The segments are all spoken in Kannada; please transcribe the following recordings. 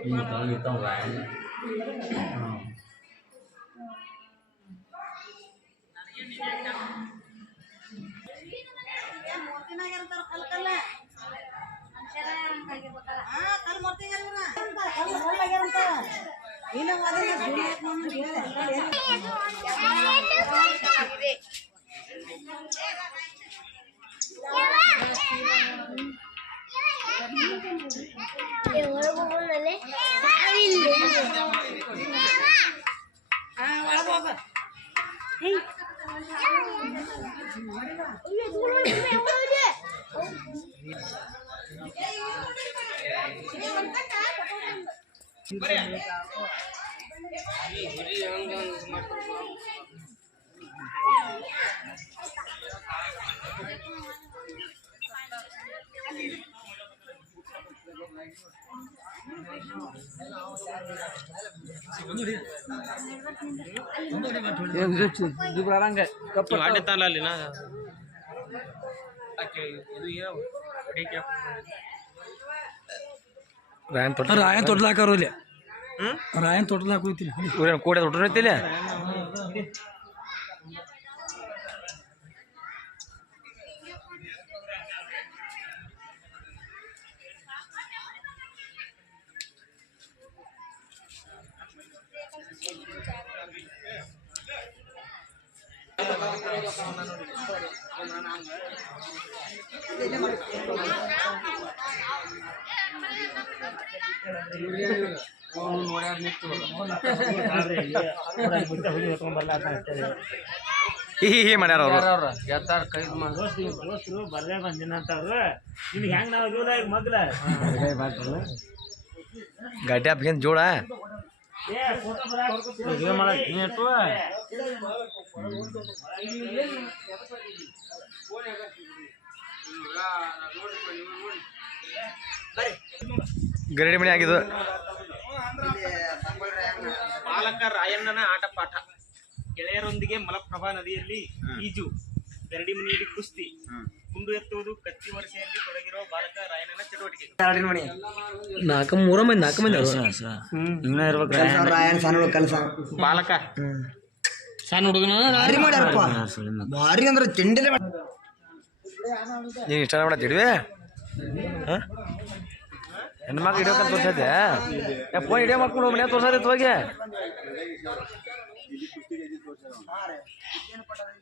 Như tao lại Rayan ತೊಟ್ಲಾಕರೋಲಿ Rayan ತೊಟ್ಲಾಕ ಹೋಯ್ತಿಲ್ಲ ಕೂಡ ತೊಟ್ಟಿಲ್ಲ ಮಾಡ್ಯಾರ ಅವ್ರು ಗೆದ್ದಾರ ಕೈದ್ ದೋಸ್ತರು ಬರ್ಲೇ ಬಂದಿನ ಅಂತ ಅವ್ರು ನಿನ್ಗೆ ಹೆಂಗ್ ನಾವು ಜೋಡ ಮೊದ್ಲ ಗಡ್ಡೆ ಹಾಕ್ಯಂತ ಜೋಡ ಗರಡಿ ಮಣಿ ಆಗಿದ್ದು ಬಾಲಕ ರಾಯಣ್ಣನ ಆಟ ಪಾಠ ಗೆಳೆಯರೊಂದಿಗೆ ಮಲಪ್ರಭಾ ನದಿಯಲ್ಲಿ ಈಜು ಗರಡಿ ಮನೆಯಲ್ಲಿ ಕುಸ್ತಿ ಗುಂಡು ಎತ್ತುವುದು ಕತ್ತಿ ವರ್ಷೆಯಲ್ಲಿ ತೊಡಗಿರುವ ಬಾಲಕ ರಾಯಣ್ಣನ ಚಟುವಟಿಕೆ ನಾಲ್ಕು ಮಂದಿ ಬಾಲಕ ಸಣ್ಣ ಹುಡುಗನ ಭಾರಿ ಅಂದ್ರೆ ತಿಂಡಿಲೆ ನೀನು ಇಷ್ಟ ಮಾಡತ್ತಿಡ್ವಿ ಹೆಣ್ಮಕ್ಳು ಹಿಡಿಯೋಕಂತ ತೋರ್ಸೈತೆ ಫೋನ್ ಹಿಡಿಯೋ ಮಕ್ಕಳು ಮನೆ ತೋರ್ಸೈತೆ ಹೋಗಿ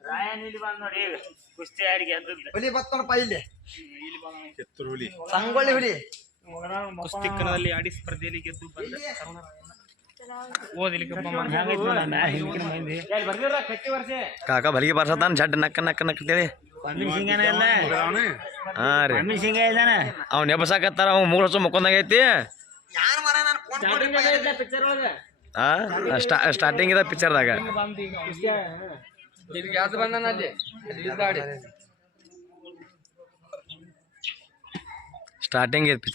ರಾಯಣ್ಣ ಇಲ್ಲಿ ಬಂದ್ ನೋಡಿ ಈಗ ಕುಸ್ತಿ ಆಡಿಗೆ ಎದ್ದದ್ದು ಹುಲಿ ಬತ್ತೋಣಪ್ಪ ಇಲ್ಲಿ ಸಂಗೊಳ್ಳಿ ಹುಲಿ ಕುಸ್ತಿ ಕಣದಲ್ಲಿ ಆಡಿ ಸ್ಪರ್ಧೆಯಲ್ಲಿ ಗೆದ್ದು ಬಂದ ಕಾಕ ಬಲಿಗೆ ಬರ್ಸತಾನ ಜಡ್ ನಕ್ಕ ನಕ್ಕ ನಕ್ಕೇಳಿ ಹಾ ರೀ ಅವ್ನ ಎಬ್ಬಸಾಕತ್ತಾರ ಅವ್ ಮೂರು ವರ್ಷ ಮುಕ್ಕೊಂಡಾಗೈತಿ ಸ್ಟಾರ್ಟಿಂಗ್ ಇದೆ ಪಿಕ್ಚರ್ದಾಗ ಸ್ಟಾರ್ಟಿಂಗ್ ಇದೆ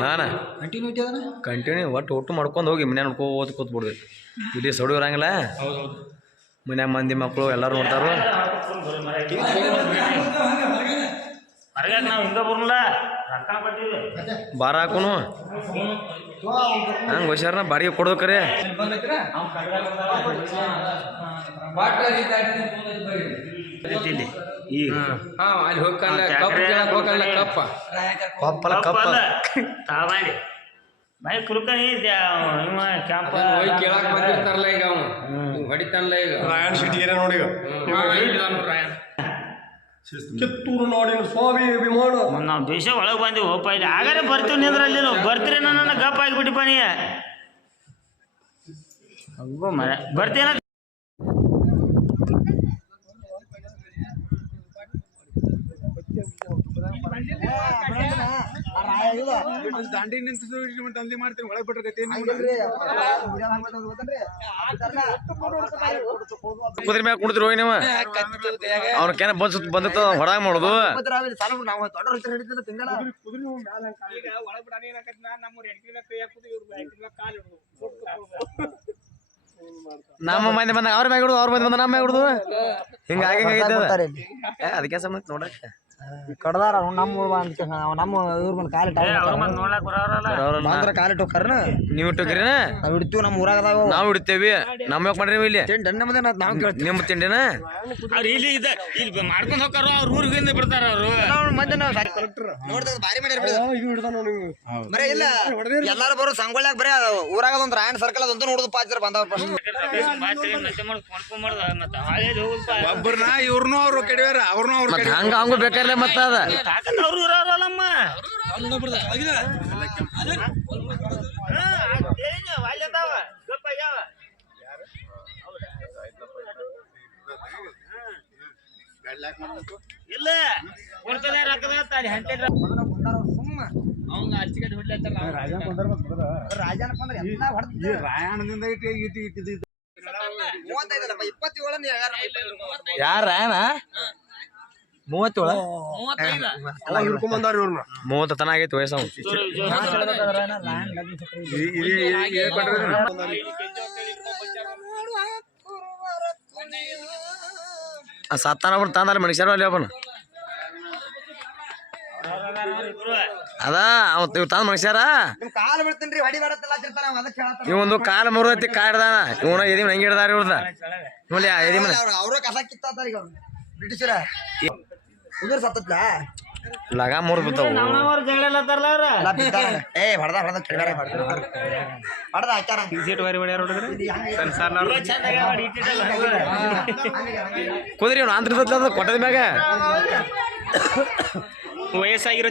ಹಾಂ ಕಂಟಿನ್ಯೂ ಒಟ್ಟು ಮಾಡ್ಕೊಂಡು ಹೋಗಿ ಮನ್ಯಾಗ ನೋಡ್ಕೋತ ಕೂತ್ಬಿಡ್ರಿ ಇಲ್ಲಿ ಸೊಡು ಇರಂಗಿಲ್ಲ ಮನ್ಯಾಗ ಮಂದಿ ಮಕ್ಕಳು ಎಲ್ಲರೂ ನೋಡ್ತಾರು ಬಾರ ಹಾಕೋನು ಹಂಗೆ ಹುಷಾರನ ಬಾಡಿಗೆ ಕೊಡೋದು ಕರೆ ಬಾಯಿ ಕುಲ್ಕ ಕ್ಯಾಂಪ್ ಕೇಳಕ್ ಬಂದಿರ್ತಾರಲ್ಲ ಈಗ ಅವನು ಹೊಡಿತಾನಲ್ಲ ಈಗ ರಾಯನ್ ಸಿಟಿ ಏನ ನೋಡಿ ರಾಯನ್ ಕಿತ್ತೂರು ನಾಡಿನ ಸ್ವಾಮಿ ವಿಮಾನ ನಾವು ದೇಶ ಒಳಗೆ ಬಂದಿವಿ ಹೋಪ ಇಲ್ಲಿ ಆಗಾರೆ ಬರ್ತೀವಿ ನಿಂದ್ರಲ್ಲಿ ನಾವು ಬರ್ತೀರಿ ನನ್ನ ಗಪ್ಪ ಆಗಿಬಿಟ್ಟು ಬನ್ನಿ ಬರ್ತೀನ ದಾಂಡಿ ನಿಂತು ತಂದೆ ಮಾಡ್ತೀನಿ ಒಳಗೆ ಬಿಟ್ರೆ ಕುದುರೆ ಮ್ಯಾಗ ಕುಡಿದ್ರು ನೀವು ಅವ್ನ ಕೆನ ಬಂದಿತ್ತು ಹೊರಗೆ ಮಾಡೋದು ಈಗ ಒಳಬಿಡ ಏನಾಕತ್ನ ನಮ್ಮೂರ್ ಹೆಂಡತಿನ ಕೈ ಹಾಕುದು ಇವ್ರ ಹೆಂಡತಿನ ಕಾಲು ಹಿಡಿದು ನಮ್ಮ ಮಂದಿ ಬಂದಾಗ ಅವ್ರ ಮ್ಯಾಗ ಹಿಡಿದು ಅವ್ರ ಮಂದಿ ಬಂದ ನಮ್ಮ ಮ್ಯಾಗ ಹಿಡಿದು ಹಿಂಗಾಗಿ ಅದಕ್ಕೆ ಸಂಬಂಧ ನೋಡಕ್ಕೆ ಕಡ್ದಾರ ನಮ್ಮ ಇವ್ರ ಬಂದ್ ಕಾಲಿಟ್ಟ ಕಾಲಿಟ್ಟು ಹೋಗ್ತಾರ ನೀವು ಇಟ್ಟೋಕ್ರಿನ ನಾವ್ ಹಿಡಿತೀವಿ ನಮ್ಮ ಊರಾಗ ನಾವು ಹಿಡಿತೇವಿ ನಮ್ಮ ಯಾಕೆ ಮಾಡ್ರಿ ಇಲ್ಲಿ ನಾವು ಕೇಳ್ತೀವಿ ನಿಮ್ಮ ತಿಂಡಿನ ಅವ್ರು ಇಲ್ಲಿ ಮಾಡ್ಕೊಂಡ್ ಹೋಗಾರ ಅವ್ರ ಊರಿಗೆ ಬಿಡ್ತಾರ ಅವ್ರು ಬಾರಿ ಮಾಡ್ಯಾರ ಬರೇ ಇಲ್ಲ ಎಲ್ಲಾರು ಬರೋ ಸಂಗೊಳ್ಳ್ಯಾಗ ಬರೇ ಊರಾಗ ಒಂದ್ ರಾಯಣ ಸರ್ಕಲ್ ಅದಂತೂ ನೋಡುದು ಪಾತ್ರ ಬಂದವ ಒಬ್ಬರನ್ನ ಇವ್ರನ್ನೂ ಅವ್ರು ಕೆಡವ್ಯಾರ ಅವ್ರನ್ನೂ ಅವ್ರು ಮತ್ತ ಹಂಗ ಹಂಗ ಬೇಕಾರ್ಲೆ ಮತ್ತ ಅದ ಅವ್ರು ಇರೋರಲ್ಲಮ್ಮ ಇಲ್ಲ ಅವಂಗ ಅಚ್ಚಿಗಡೆ ಹೊಡ್ಲತ್ತಾರ ರಾಜನಪ್ಪ ಅಂದ್ರೆ ಎಲ್ಲ ಹೊಡೆದ ರಾಯಣದಿಂದ 27 ಯಾರ 37 30 ತನ ಆಗೈತಿ ವಯಸ್ಸು ಸತ್ತಾನ ತಂದಲ್ಲ ಮನುಷ್ಯರು ಅಲ್ಲಿ ಒಬ್ಬನ ಅದ ಇವ್ ತಂದ ಮನುಷ್ಯರ ಕಾಲು ಬಿಡ್ತೀನಿ ಹೊಡಿ ಇವೊಂದು ಕಾಲ ಮುರಿದೈತಿ ಕಾಡ್ದಾನ ಇವನ ಎದಿ ಮನೆ ಹಂಗೆ ಹಿಡ್ದಾರ ಇವ್ರದ ನೋಡಿ ಎದಿ ಮನೆ ಅವ್ರ ಕಸ ಕಿತ್ತಾರ ಈಗ ಬ್ರಿಟಿಷರ ಉದುರ್ ಸತ್ತತ್ಲ ಲಗ ಮುರಿದ್ ಬಿಡ್ತಾವ ಏ ಹೊಡೆದ ಹೊಡೆದ ಕೆಳಗಡೆ ಹೊಡೆದ ಹಾಕ್ಯಾರ ಕುದ್ರಿ ಇವ್ನು ಆಂಧ್ರದಲ್ಲ ಕೊಟ್ಟದ ಮ್ಯಾಗ ವಯಸ್ಸಾಗಿರೋ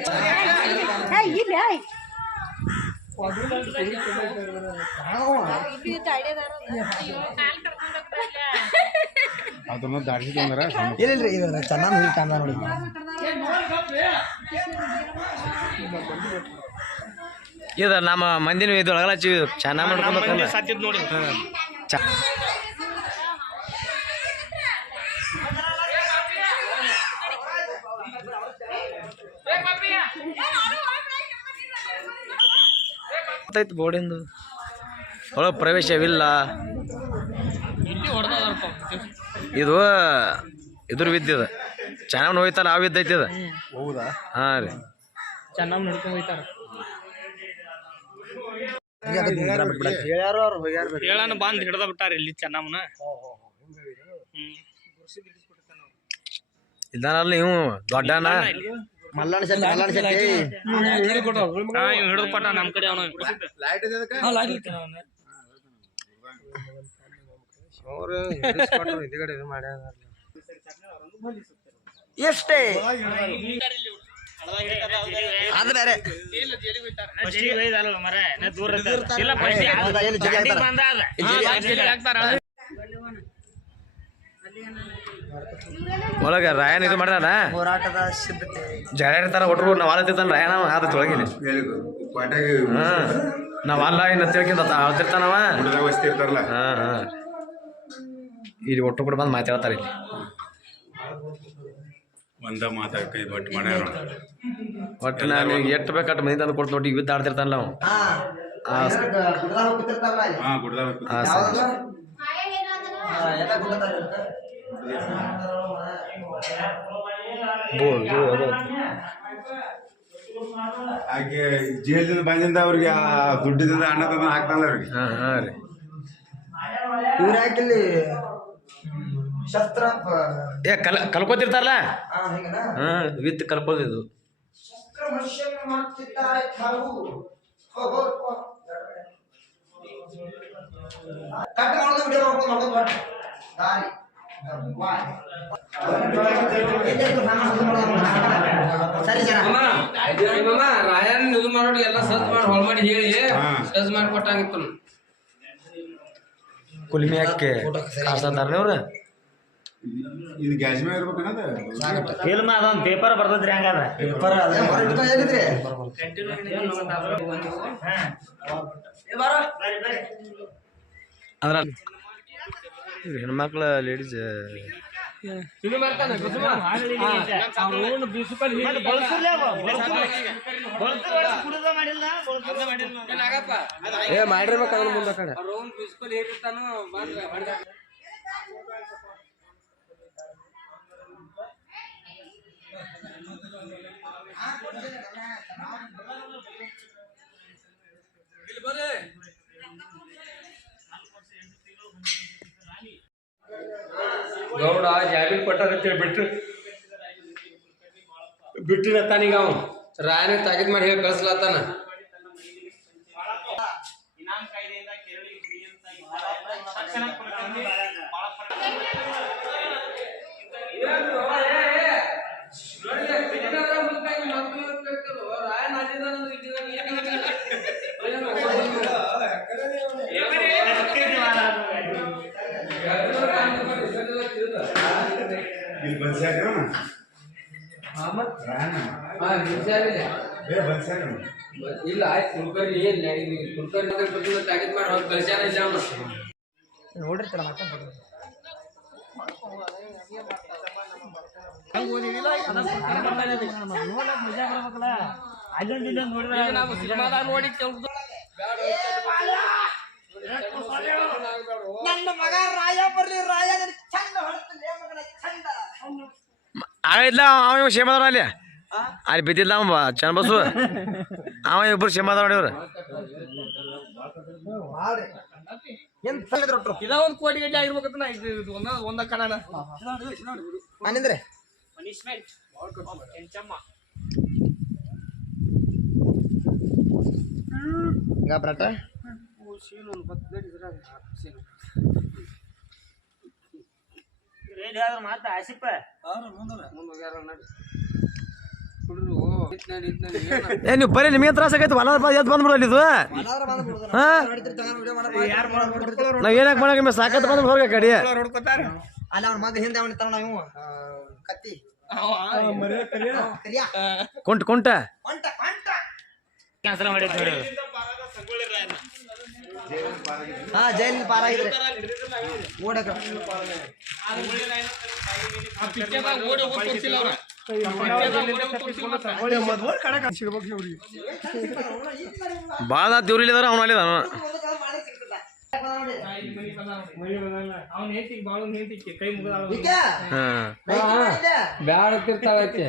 ಅದನ್ನ ದಾಡ್ಸಿದ್ರ ಇಲ್ರಿ ಇದು ಚೆನ್ನಾಗಿ ಹುಡುಕಿ ಕಾಂದ ನೋಡಿ ಇದು ನಮ್ಮ ಮಂದಿನ ಇದು ಒಳಗಲ ಚೆನ್ನಾಗಿ ಮಾಡ್ಕೊಂಡು ಸಾಧ್ಯದ ನೋಡಿ ಬೋರ್ಡಿಂದು ಒಳಗೆ ಪ್ರವೇಶವಿಲ್ಲ ಇದು ಇದ್ರ ವಿದ್ಯದ ಚೆನ್ನಾಗಿ ಹೋಯ್ತಲ್ಲ ಆ ವಿದ್ಯ ಐತಿ ಹೌದಾ ಹಾ ರೀ ಚೆನ್ನಾಗಿ ನೋಡ್ಕೊಂಡ್ ಹೋಯ್ತಾರ ಹೇಳನ ಬಂದ್ ಹಿಡ್ದ ಬಿಟ್ಟಾರ ಇಲ್ಲಿ ಚೆನ್ನಮ್ಮನ ಇದಾನಲ್ಲ ನೀವು ದೊಡ್ಡನ ಮಲ್ಲಣ್ಣ ಶೆಟ್ಟಿ ಹಿಡಿದು ಪಟ್ಟ ನಮ್ ಕಡೆ ಅವನು ಎಷ್ಟೇ ಅದು ಬೇರೆ ಒಳಗ ರಾಯನ್ ಇದು ಮಾಡ್ಯಾನ ಹೋರಾಟದ ಸಿದ್ಧತೆ ಜಡ ಇರ್ತಾರ ಒಟ್ರು ನಾವ್ ಆಲತ್ತಿರ್ತಾನ ರಾಯಣ ಆದ ತೊಳಗಿನಿ ಹಾ ನಾವ್ ಅಲ್ಲ ಇನ್ನ ತಿಳ್ಕಿಂತ ಹೇಳ್ತಿರ್ತಾನವ ಹಾ ಹಾ ಇಲ್ಲಿ ಒಟ್ಟು ಕೂಡ ಬಂದು ಮಾತಾಡ್ತಾರ ಇಲ್ಲಿ ಒಂದ ಮಾತಾಡ ಕೈ ಬಟ್ ಮಾಡ್ಯಾರ ಒಟ್ಟು ನಾನು ಎಷ್ಟು ಬೇಕಟ್ಟು ಮಂದಿ ತಂದು ಕೊಡ್ತು ಒಟ್ಟಿಗೆ ವಿದ್ದ ಆಡ್ತಿರ್ತಾನಲ್ಲ ಅವ ಹಾ ಗುಡ್ದಾಗ ಹಾಗೆ ಜೇಲ್ದಿಂದ ಬಂದಿಂದ ಅವ್ರಿಗೆ ಆ ದುಡ್ಡಿದಿಂದ ಅನ್ನದಿಂದ ಹಾಕ್ತಾನಲ್ಲ ಅವ್ರಿಗೆ ಹಾ ಹಾ ರೀ ಇವ್ರು ಯಾಕಿಲ್ಲಿ ಶಸ್ತ್ರ ಏ ಕಲ್ಕೋತಿರ್ತಾರಲ್ಲ ಹಾ ವಿತ್ ಕಲ್ಕೋದಿದ್ದು ಸರಿ ಜನ ರಾಯನ್ ಇದು ಮಾಡೋದು ಎಲ್ಲ ಸರ್ಚ್ ಮಾಡಿ ಹೊಳ ಮಾಡಿ ಹೇಳಿ ಸರ್ಚ್ ಮಾಡಿ ಕೊಟ್ಟಂಗಿತ್ತು ಕುಲ್ಮಿ ಹಾಕಿ ಕಾಡ್ಸಂತಾರ ಇವ್ರ ಇದು ಗ್ಯಾಸ್ ಮೇಲೆ ಇರ್ಬೇಕನ್ನದ ಫಿಲ್ಮ್ ಅದೊಂದು ಪೇಪರ್ ಬರ್ತದ್ರಿ ಹಂಗಾದ ಹೇಳಿದ್ರಿ ಅದ್ರ ಹೆಣ್ಮಕ್ಳ ಲೇಡೀಸ್ ಮಾಡಿರ್ಬೇಕು ಅದನ್ನ ಮುಂದೆ ಕಡೆ ಗೌಡ ಜಾಮೀನ್ ಕೊಟ್ಟಾಗತ್ತೇಳಿ ಬಿಟ್ಟಿರತ್ತಾನೀಗ ಅವನು ರಾಯನ ತಾಗಿದ್ ಮಾಡಿ ಹೇಳಿ ಕಳ್ಸ್ಲತ್ತಾನ ಇನಾಮ್ ಕಾಯ್ದೆಯಿಂದ ಕೆರಳಿ ಗುರಿಯಂತ ತಕ್ಷಣ ಕುಲಕರ್ಣಿ ಇಲ್ಲಿ ಬನ್ಸಾಕ ಇಲ್ಲ ಆಯ್ತು ಕುಲ್ಕರ್ಣಿ ಕುಲ್ಕರ್ಣಿ ತಾಗಿದ್ ಮಾಡಿ ಅವ್ರು ಕಳ್ಸ್ಯಾನ ಇಲ್ಲ ಅವನು ನೋಡಿರ್ತಾರ ನನ್ನ ಮಗ ರಾಯ ಬರ್ಲಿ ರಾಯ ಚಂದ ಹೊಡ್ತಾನೆ ಮಗನ ಚಂದ ಆಗಿಲ್ಲ ಅವ ಶೇಮದವ್ರ ಅಲ್ಲಿ ಅಲ್ಲಿ ಬಿದ್ದಿಲ್ಲ ಅವ ಚಂದ ಬಸ್ಸು ಅವ ಇಬ್ಬರು ಶೇಮದವ್ರ ಹೊಡಿವ್ರ ಇದ ಒಂದ್ ಕೋಟಿ ಗಡ್ಡೆ ಆಗಿರ್ಬೇಕಂತ ಒಂದ ಕನ್ನಡ ನಾನಿಂದ್ರೆ ಪನಿಷ್ಮೆಂಟ್ ಎಂಚಮ್ಮ ಗಾಬ್ರಾಟ ಮಾತ ಆಸಿಪ ಏ ನೀವು ಬರೀ ನಿಮಗೆ ತ್ರಾಸ ಆಗೈತೆ ಹೊಲ ಎದ್ದು ಬಂದ್ಬಿಡಲ್ಲ ಇದು ನಾವ್ ಏನಕ್ಕೆ ಮಾಡಕ್ಕೆ ಸಾಕತ್ ಬಂದ್ ಹೋಗ ಕಡಿ ಅಲ್ಲಿ ಅವ್ನ ಮಗ ಹಿಂದೆ ಅವನಿರ್ತಾವ ನಾವು ಕತ್ತಿ ಕರಿಯ ಕೊಂಟ ಕೊಂಟ ಕ್ಯಾನ್ಸಲ್ ಮಾಡಿ ನೋಡಿ ಹಾ ಜೈಲಿನ ಪಾರಾಗಿದ್ರೆ ಓಡಕ ಭಾಳ ದೇವ್ರಿಲ್ಲಿದಾರ ಅವ್ನು ಅಲ್ಲಿದಾನ ಅವ್ನ ಹೇಳ್ತಿ ಬಾಳ ಹೇಳ್ತಿ ಕೈ ಮುಗಿದ ಬ್ಯಾಡತ್ತಿರ್ತಾಳಕ್ಕೆ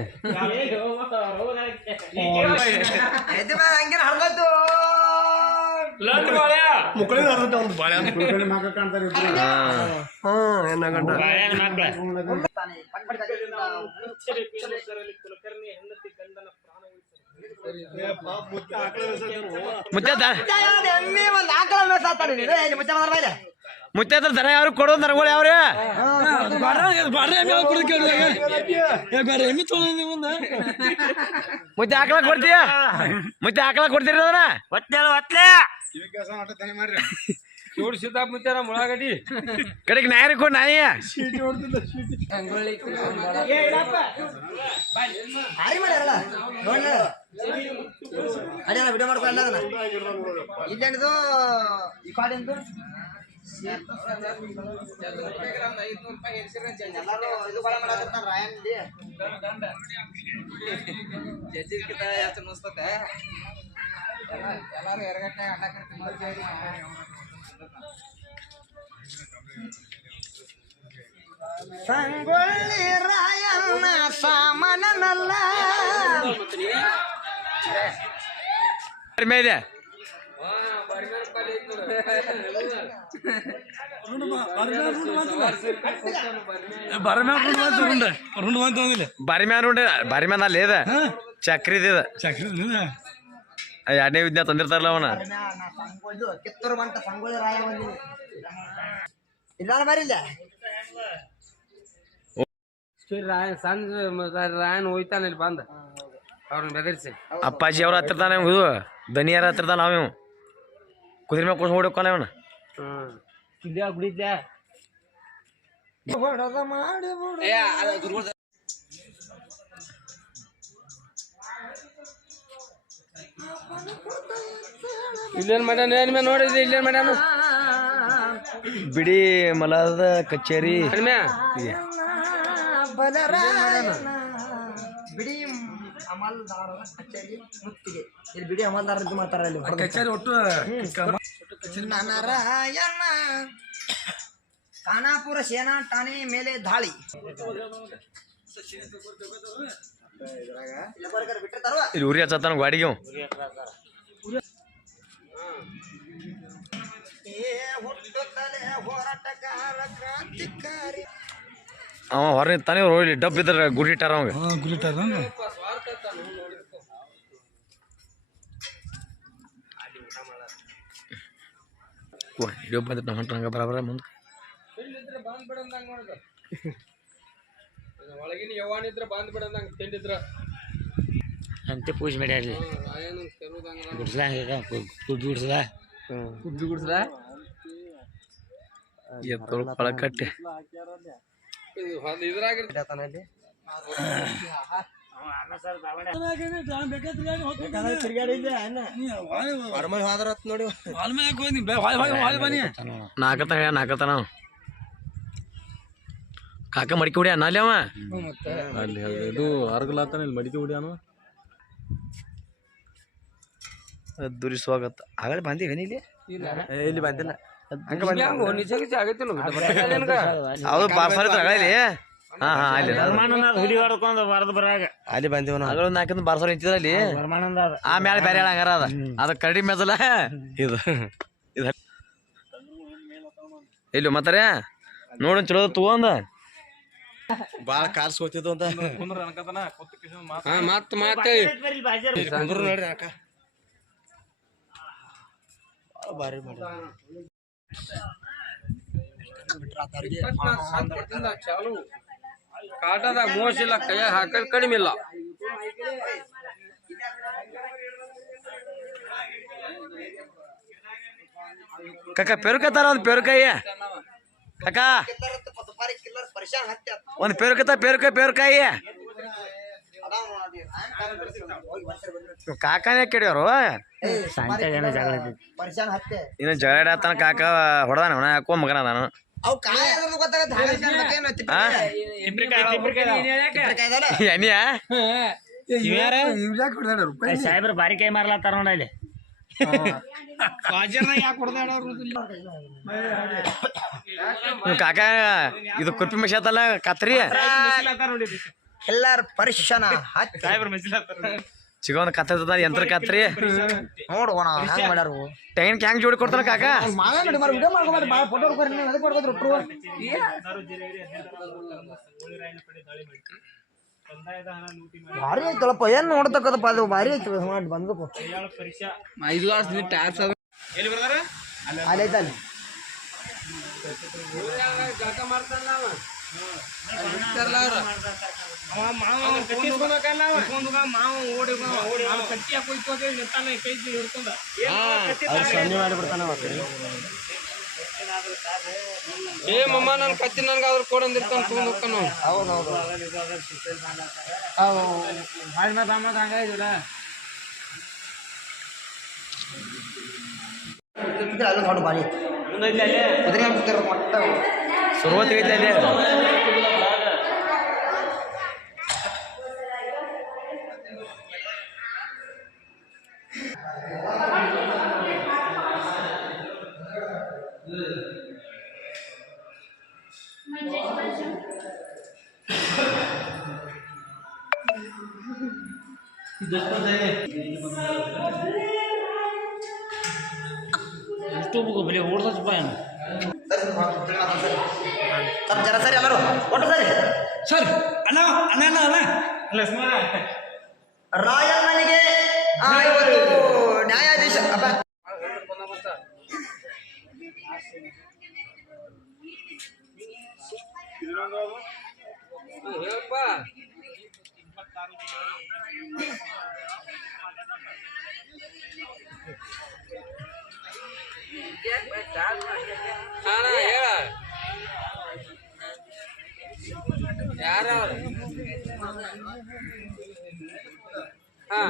ಹಂಗೇನ ಹರ್ದದ್ದು ಮುಕ್ಕಳಿನ ಅರ್ಧ ಒಂದು ಬಾಳೆ ಮಗ ಕಾಣ್ತಾರೆ ಕುಲಕರ್ಣಿ ಹೆಂಡತಿ ಗಂಡನ ಪ್ರಾಣ ಮುತ್ತ ದನ ಯಾರು ಕೊಡೋದು ದನಗಳು ಯಾವ್ರಿ ಮುತ್ತೆ ಹಾಕ್ಲಾ ಕೊಡ್ತೀಯ ಮುತ್ತೆ ಹಾಕ್ಲಾ ಕೊಡ್ತೀರಿ ಅದನ್ನ ಒತ್ತಲೆ ನೋಡಿ ಸಿದ್ದಾಪ್ ಮುತ್ತಾರ ಮುಳಾಗಡ್ಡಿ ಕಡೆಗೆ ನಾಯರಿ ಕೊಡ್ ನಾಯಿ ಅದೇನ ವಿಡಿಯೋ ಮಾಡ್ಕೊಳ್ಳ ಇಲ್ಲೇನಿದು ಈ ಕಾಡಿಂದು ಎಲ್ಲರೂ ಇದು ಬಾಳ ಮಾಡತ್ತಿರ್ತಾನ ರಾಯನ್ಲಿ ಜಜ್ಜಿರ್ಕಿತ ಎಷ್ಟು ನುಸ್ತತೆ ಎಲ್ಲಾರು ಎರಗಟ್ಟೆ ಅಡ್ಡಾಕಿರ್ತೀವಿ ಸಂಗೊಳ್ಳಿ ರಾಯಣ್ಣ ಸಾಮಾನಲ್ಲ ಮೇಲೆ ಬಾರಿ ಮ್ಯಾನ್ ಅಲ್ಲಿ ಇದೆ ಚಕ್ರಿ ಇದೆ ಎರಡನೇ ವಿದ್ಯಾ ತಂದಿರ್ತಾರಲ್ಲ ಅವನ ಕಿತ್ತೂರು ಬಂಟ ಸಂಗೊಳ್ಳಿ ರಾಯ ಬಂದಿವಿ ಇಲ್ಲ ಬರಿಲ್ಲ ರಾಯನ್ ಸಣ್ಣ ರಾಯನ್ ಹೋಯ್ತಾನ ಇಲ್ಲಿ ಬಂದ ಅವ್ರನ್ನ ಬೆದರಿಸಿ ಅಪ್ಪಾಜಿ ಅವ್ರ ಹತ್ತಿರ್ತಾನೆ ಇದು ದನಿಯಾರ ಹತ್ತಿರ್ತಾನ ಅವ ಇವ್ ಕುದುರೆ ಮ್ಯಾಗ ಕೂಸ್ ಹೊಡಕೋಲ್ಲ ಅವನ ಇದ್ಯಾ ಗುಡಿದ್ಯಾ ಇಲ್ಲೇನ್ ಮಾಡ್ಯಾನ ಏನ್ ಮೇ ನೋಡಿದ್ರಿ ಇಲ್ಲೇನ್ ಮಾಡ್ಯಾನ ಬಿಡಿ ಮಲದ ಕಚೇರಿ ಹಣ್ಮ್ಯಾ ಬಿಡಿ ಅಮಲ್ದಾರರ ಕಚೇರಿ ಮುತ್ತಿಗೆ ಇಲ್ಲಿ ಬಿಡಿ ಅಮಲ್ದಾರ ಇದು ಮಾಡ್ತಾರ ಇಲ್ಲಿ ಕಚೇರಿ ಒಟ್ಟು ನಾರಾಯಣ ಖಾನಾಪುರ ಸೇನಾ ಠಾಣೆ ಮೇಲೆ ದಾಳಿ ಇಲ್ಲಿ ಉರಿ ಹಚ್ಚತ್ತಾನ ಗಾಡಿಗೆ ಹೋರಾಟಗಾರ ಅವ ಹೊರ ತಾನೇ ರೋಡಿ ಡಬ್ ಇದ್ರ ಗುಡಿ ಇಟ್ಟಾರ ಅವಂಗ ಹಿಡಿಯೋ ಬಂದಿಟ್ಟು ನಮ್ಮ ಹಂಗ ಬರಬರ ಮುಂದೆ ಒಳಗಿನ ಯವಾನಿದ್ರ ಬಂದ್ ಬಿಡಂದಂಗ ತಿಂಡಿದ್ರ ಅಂತೆ ಪೂಜೆ ಮಾಡ್ಯಾರ ಗುಡ್ಸ್ಲ ಎತ್ತೊಳ ಪಳ ಕಟ್ಟೆ ಇದ್ರಾಗಿರ್ತಾನಲ್ಲಿ ನಾಕತಾನ ಕಾಕ ಮಡಿಕೆ ಹೊಡಿ ಅನ್ನ ಅಲ್ಲಿ ಅವ ಅಲ್ಲಿ ಇದು ಅರ್ಗಲಾತಾನ ಇಲ್ಲಿ ಮಡಿಕೆ ಹೊಡಿಯಾನು ದುರಿ ಸ್ವಾಗತ ಆಗಲೇ ಬಂದೀವೇನು ಇಲ್ಲಿ ಬಂದಿಲ್ಲ ಹೌದು ಬಾರ್ಸಾರ ಆಗಲಿ ಹಾ ಹಾ ಅಲ್ಲಿ ಹುಲಿ ಹೊಡ್ಕೊಂಡು ಬರದ್ ಬರಾಗ ಅಲ್ಲಿ ಬಂದೇವ್ ನಾವು ನಾಲ್ಕಂದು ಬಾರ್ಸಾರ ನಿಂತಿದ್ರ ಅಲ್ಲಿ ಆಮೇಲೆ ಬೇರೆ ಹಂಗಾರ ಅದ ಅದ ಕರಡಿ ಮೆಜಲ ಇದು ಇಲ್ಲಿ ಮತ್ತಾರೆ ನೋಡ ಚಲೋ ತಗೊಂಡ ಬಾಳ ಕಾರ್ ಸೋತಿದ್ದು ಅಂತ ಮತ್ ಮತ್ತೆ ನೋಡ್ರಿ ಅಕ್ಕ ಬಾರಿ ಚಾಲು ಕಾಟದಾಗ ಮೋಸ ಇಲ್ಲ ಕೈಯ ಹಾಕಲ್ ಕಡಿಮೆ ಇಲ್ಲ ಕಾಕ ಪೆರುಕತ್ತಾರ ಒಂದು ಪೆರುಕಾಯಿ ಕಾಕ ಒಂದು ಪೆರುಕಾಯಿ ಕಾಕನೇ ಕೆಡಿಯವರು ಇನ್ನು ಜಗಳ ಆತಾನ ಕಾಕ ಹೊಡೆದಾನ ಅವನ ಯಾಕೋ ಮಗನ ನಾನು ಎನಿಯಾ ಸಾಹೇಬ್ರ ಬಾರಿ ಕೈ ಮಾರ್ಲಾತಾರ ನೋಡ ಇಲ್ಲಿ ಕಾಕ ಇದು ಕುರ್ಪಿ ಮಿಷತ್ತಲ್ಲ ಕತ್ರಿ ಎಲ್ಲಾರ ಪರಿಶನ ಚಿಗೋನ್ ಕತ್ತದ ಯಂತ್ರ ಕತ್ರಿ ನೋಡುವಣ ಹ್ಯಾಂಗ ಮಾಡ್ಯಾರ ಟೈನ್ ಹ್ಯಾಂಗ್ ಜೋಡಿ ಕೊಡ್ತಾನ ಕಾಕ ವಿಡಿಯೋ ಮಾಡ್ಕೊಂಡ್ ಭಾಳ ಫೋಟೋ ಭಾರಿ ಐತಳಪ್ಪ ಏನ್ ನೋಡ್ತಕ್ಕದಪ್ಪ ಅದು ಭಾರಿ ಐತಿ ಬಂದ್ಬೇಕು 5 ವರ್ಷ ಟ್ಯಾಕ್ಸ್ ಅಲ್ಲಿ ಐತ ಅಲ್ಲಿ ಏ ಮಮ್ಮ ನನ್ ಕತ್ತಿ ನನ್ಗೆ ಅದ್ರ ಕೊಡಂದಿರ್ತಾನ ತಗೊಂಡ್ ಹೋಗ್ತಾನ ಹೌದೌದು ಅಲ್ಲಿ ನೋಡಿ ಭಾರಿ ಕುದುರೆ ಮೊಟ್ಟ ಸುರುವತ್ ಐತೆ ಅಲ್ಲಿ ಎಷ್ಟು ಬಲಿ ಓಡ್ಸಪ್ಪ ಏನು ಜರ ಸರಿ ಎಲ್ಲರೂ ಒಟ್ಟು ಸರಿ ಸರ್ ಅಣ್ಣ ಅಣ್ಣ ಅಣ್ಣ ರಾಯಣ್ಣನಿಗೆ ಇವತ್ತು ನ್ಯಾಯಾಧೀಶ ಹೇಳಪ್ಪ ಹೇಳ ಹಾ